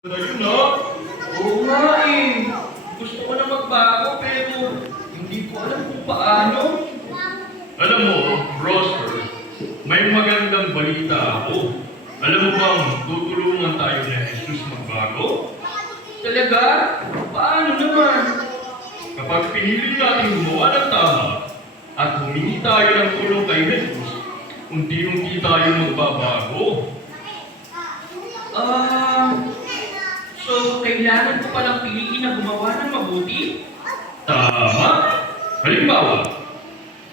Ayun na. Oo nga eh. Gusto ko na magbago pero hindi ko alam kung paano. Alam mo, Prosper, may magandang balita ako. Alam mo bang tutulungan tayo ni Jesus magbago? Talaga? Paano naman? Kapag pinili natin gumawa ng tama at humingi tayo ng tulong kay Jesus, unti-unti tayo magbabago. So kailangan ko palang piliin na gumawa ng mabuti? Tama! Halimbawa,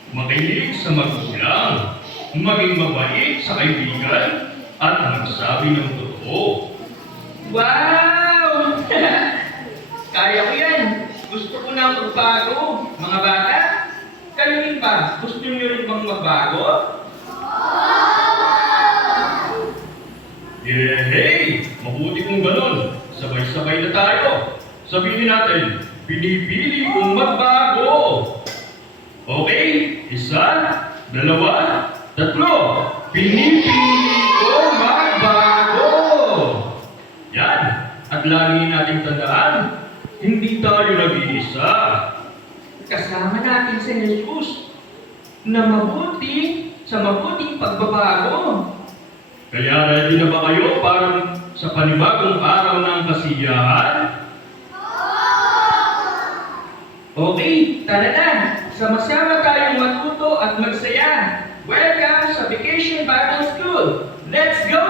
makinig sa magulang, maging mabait sa kaibigan, at magsabi ng totoo. Wow! Kaya ko yan! Gusto ko na magbago, mga bata. Kayo rin ba? Gusto niyo rin bang magbago? Yehey! Mabuti kung ganon. Sabay-sabay na tayo. Sabihin natin, pinipili kong magbago. Okay? Isa, dalawa, tatlo. Pinipili kong magbago. Yan. At lagi nating tandaan, hindi tayo nag-iisa. Kasama natin si Jesus na mabuti sa mabuting pagbabago. Kaya ready na ba kayo para sa panibagong araw ng kasiyahan? Okay, tara na! Sama-sama tayong matuto at magsaya. Welcome sa Vacation Bible School! Let's go!